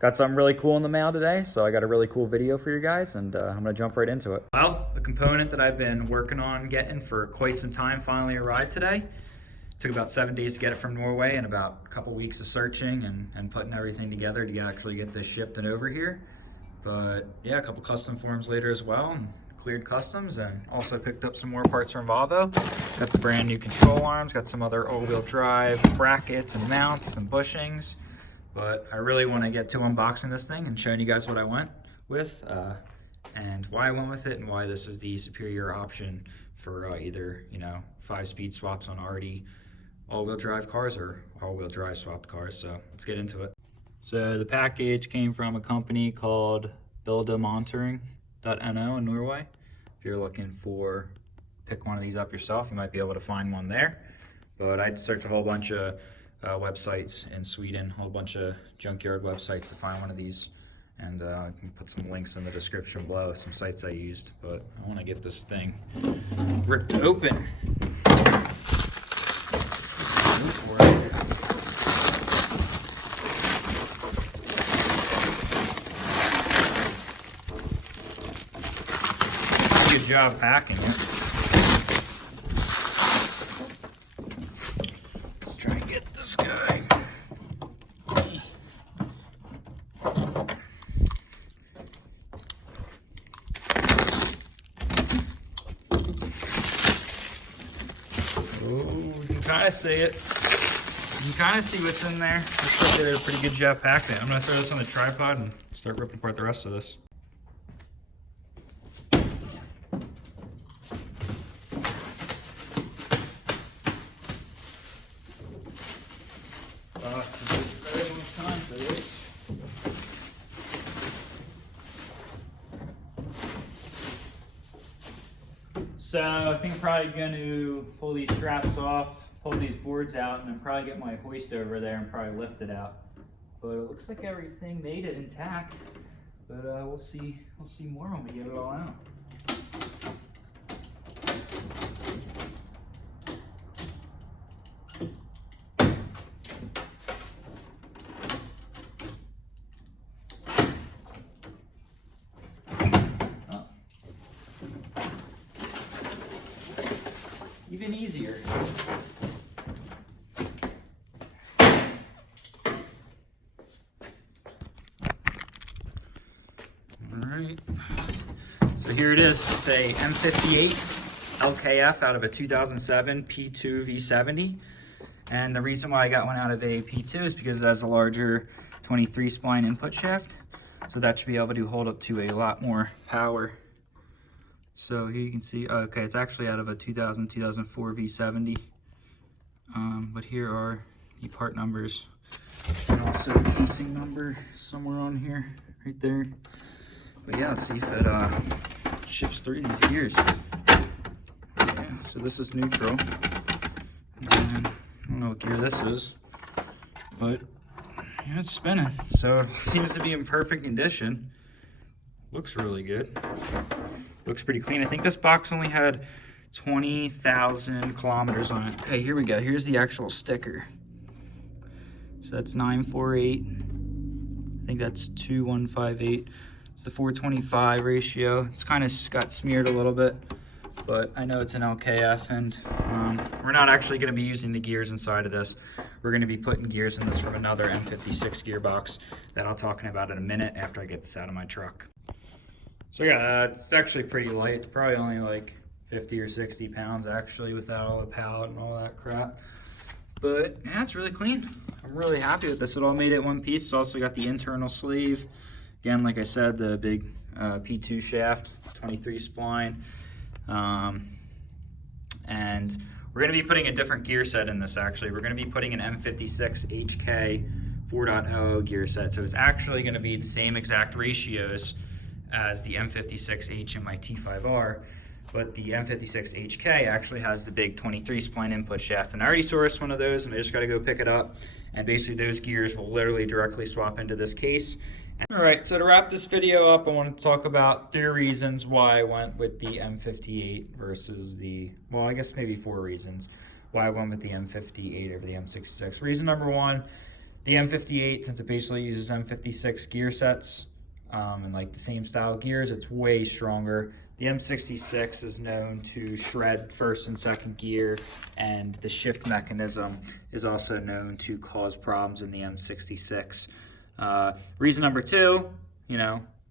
Got something really cool in the mail today, so I got a really cool video for you guys, and I'm gonna jump right into it. Well, a component that I've been working on getting for quite some time finally arrived today. Took about 7 days to get it from Norway and about a couple weeks of searching and putting everything together to actually get this shipped and over here. But yeah, a couple custom forms later as well, and cleared customs, and also picked up some more parts from Volvo. Got the brand new control arms, got some other all-wheel drive brackets and mounts and bushings. But I really want to get to unboxing this thing and showing you guys what I went with and why I went with it and why this is the superior option for either, 5-speed swaps on already all-wheel drive cars or all-wheel drive swapped cars. So let's get into it. So the package came from a company called Bildemontoring.no in Norway. If you're looking for, pick one of these up yourself, you might be able to find one there. But I'd search a whole bunch of websites in Sweden, a whole bunch of junkyard websites to find one of these, and I can put some links in the description below, some sites I used. But I want to get this thing ripped open. Good job packing it. This guy. Oh, you can kind of see it. You can kind of see what's in there. Looks like they did a pretty good job packing it. I'm going to throw this on the tripod and start ripping apart the rest of this. So I think I'm probably going to pull these straps off, pull these boards out, and then probably get my hoist over there and probably lift it out. But it looks like everything made it intact. But we'll see more when we get it all out. Even easier. Alright, so here it is. It's a M58 LKF out of a 2007 P2 V70. And the reason why I got one out of a P2 is because it has a larger 23 spline input shaft. So that should be able to hold up to a lot more power. So here you can see, okay, it's actually out of a 2004 V70. But here are the part numbers. And also the casing number somewhere on here, right there. But yeah, let's see if it shifts through these gears. Yeah, so this is neutral. And then, I don't know what gear this is, but yeah, it's spinning. So it seems to be in perfect condition. Looks really good. Looks pretty clean. I think this box only had 20,000 kilometers on it. Okay, here we go. Here's the actual sticker. So that's 948. I think that's 2158. It's the 425 ratio. It's kind of got smeared a little bit, but I know it's an LKF, and we're not actually going to be using the gears inside of this. We're going to be putting gears in this from another M56 gearbox that I'll talk about in a minute after I get this out of my truck. So yeah, it's actually pretty light. It's probably only like 50 or 60 pounds actually without all the pallet and all that crap. But yeah, it's really clean. I'm really happy with this. It all made it one piece. It's also got the internal sleeve. Again, like I said, the big P2 shaft, 23 spline. And we're going to be putting a different gear set in this actually. We're going to be putting an M56 HK 4.0 gear set. So it's actually going to be the same exact ratios as the M56H in my T-5R, but the M56 HK actually has the big 23 spline input shaft, and I already sourced one of those and I just got to go pick it up, and basically those gears will literally directly swap into this case. All right, so to wrap this video up, I want to talk about 3 reasons why I went with the M58 versus the, well, I guess maybe 4 reasons why I went with the M58 over the M66. Reason number 1, The M58, since it basically uses M56 gear sets and like the same style gears, it's way stronger. The M66 is known to shred first and second gear, and the shift mechanism is also known to cause problems in the M66. Reason number two,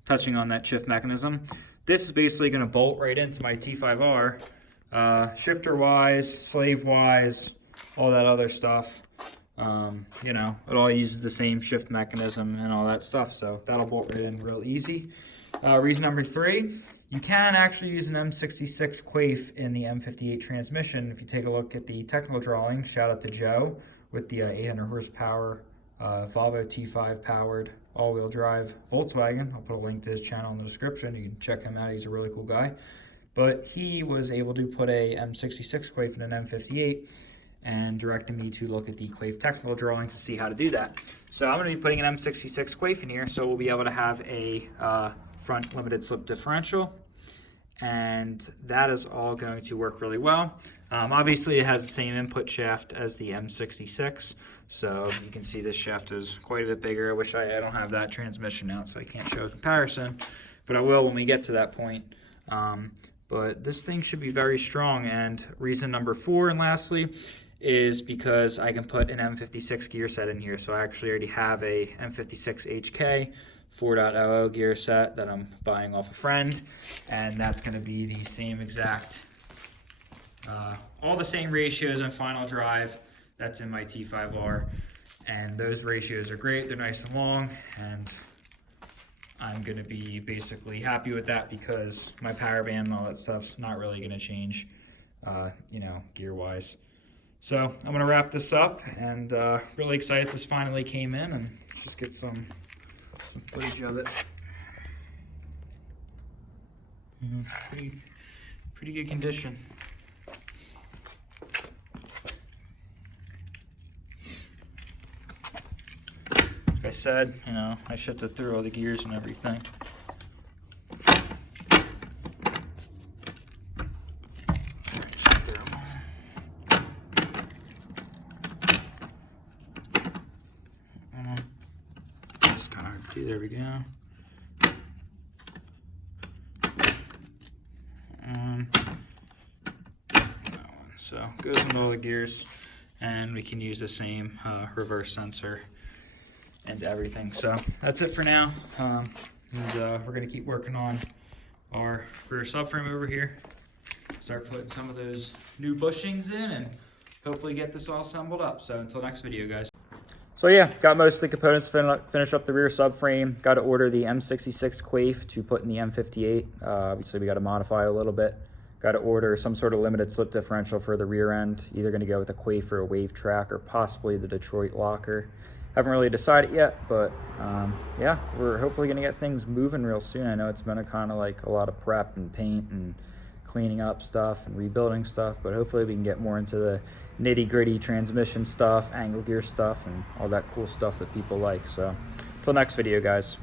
touching on that shift mechanism, this is basically going to bolt right into my T-5R, shifter-wise, slave-wise, all that other stuff. It all uses the same shift mechanism and all that stuff, so that'll bolt right in real easy. Reason number three, you can actually use an M66 quaif in the M58 transmission. If you take a look at the technical drawing, shout out to Joe with the 800 horsepower Volvo T5 powered all-wheel drive Volkswagen. I'll put a link to his channel in the description. You can check him out. He's a really cool guy. But he was able to put a M66 quaif in an M58 and directed me to look at the quaif technical drawings to see how to do that. So I'm going to be putting an M66 quaif in here, so we'll be able to have a front limited slip differential, and that is all going to work really well. Obviously it has the same input shaft as the M66, so you can see this shaft is quite a bit bigger. I wish I don't have that transmission out, so I can't show a comparison, but I will when we get to that point. But this thing should be very strong. And reason number four, and lastly, is because I can put an M56 gear set in here. So I actually already have a M56 HK 4.0 gear set that I'm buying off a friend, and that's going to be the same exact, all the same ratios and final drive that's in my T5R, and those ratios are great. They're nice and long, and I'm going to be basically happy with that because my power band and all that stuff's not really going to change, gear wise. So I'm going to wrap this up, and really excited this finally came in, and let's just get some footage of it. Pretty good condition. Like I said, I shifted through all the gears and everything. Just kind of there we go. So goes into all the gears, and we can use the same reverse sensor and everything. So that's it for now, and we're gonna keep working on our rear subframe over here, start putting some of those new bushings in, and hopefully get this all assembled up. So until next video, guys. So yeah, got most of the components finished up the rear subframe. Got to order the M66 quaif to put in the M58. Obviously we got to modify it a little bit. Got to order some sort of limited slip differential for the rear end. Either going to go with a quaif or a wave track, or possibly the Detroit locker. Haven't really decided yet, but yeah, we're hopefully going to get things moving real soon. I know it's been a kind of like a lot of prep and paint and cleaning up stuff and rebuilding stuff, but hopefully we can get more into the nitty-gritty transmission stuff, angle gear stuff, and all that cool stuff that people like. So until next video, guys.